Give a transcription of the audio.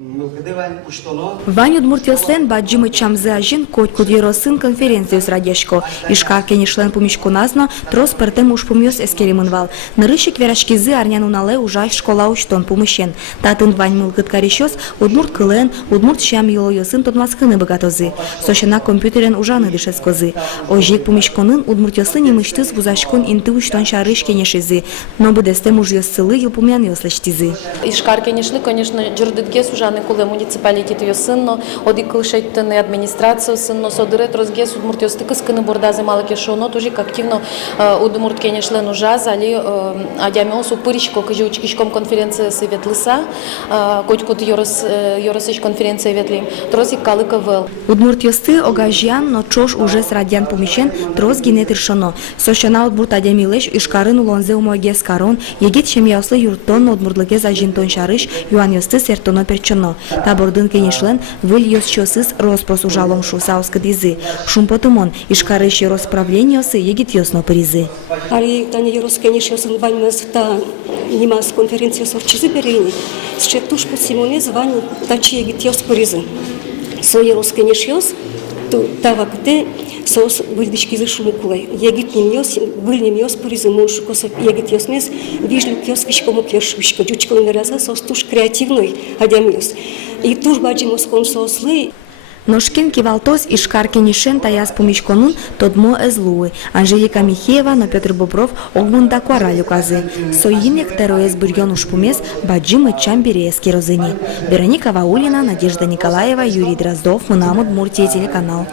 Вань Удмуртиослен баджимы чамзы ажин котькуд еросын конференцию с радешко. Ишкар кенишлен помещку назно трос пертем уж помёс эскеримынвал. Нарышик верашкизы арнян унале ужай школа учтон помыщен. Татын вань мылгыт карещос удмурт кылен, удмурт щам йолойосын тодмаскыны богатозы. Сощена компьютерен ужаны дышес козы. Ожик помещконын удмуртиосын имыштыз вузашкон инты учтон шарыш кенешизы. Но будестем уж йосылы елпумян йослештизы. Ишкар кенешли, конечно, джурдытгес ужаны куле муниципалитет йосынно, оди кылшайттыны администрация сынно, содырет розгес удмуртиостыкы скыны бурдазы малыке шоно, тужик активно удмурт кенешлен ужаз, али адямиос упыричко, кыжи учкишком конференция советлыса, котькут йоросыч конференция ветли, тросик калыка вел. Удмуртиосты огажян, но чош уже с радян помещен, трос генетр шоно. Сощена удмурт адямилеш, ишкарын улонзе умойгес карон, егит шемьяослы юртон удмуртлыгез ажинтон шарыш, юаньосты сертоно перчоно. Табордын кенешлен выль йосчосыз роспрос ужалом шусаускы дизы. Шумпотумон ишкарыш расправлениосы егит йосно призы. Али тани йорос кенешёсын ваньмас та нимас конференция сорчизы берени. Счетуш по симонез вань тачи егит йос призы. Со йорос кенешёс тавакте сос выдышки за шумукулай. Егит немьёс, выль немьёс призы муж косов егит йосмес вижлю кёс вишкому кёшвишка. Жучком нараза сос туш креативный адямьёс. И туш баджимос консослы. Ношкин кивалтос ишкар кенешен таяс помещконун тодмо эзлуы. Анжелика Михеева, но Петр Бобров огмунда куараль указы. Соинек тероез бурьон ушпумес баджимы чамбиреески розыни. Вероника Ваулина, Надежда Николаева, Юрий Дроздов, Мунамуд, Муртия, телеканал.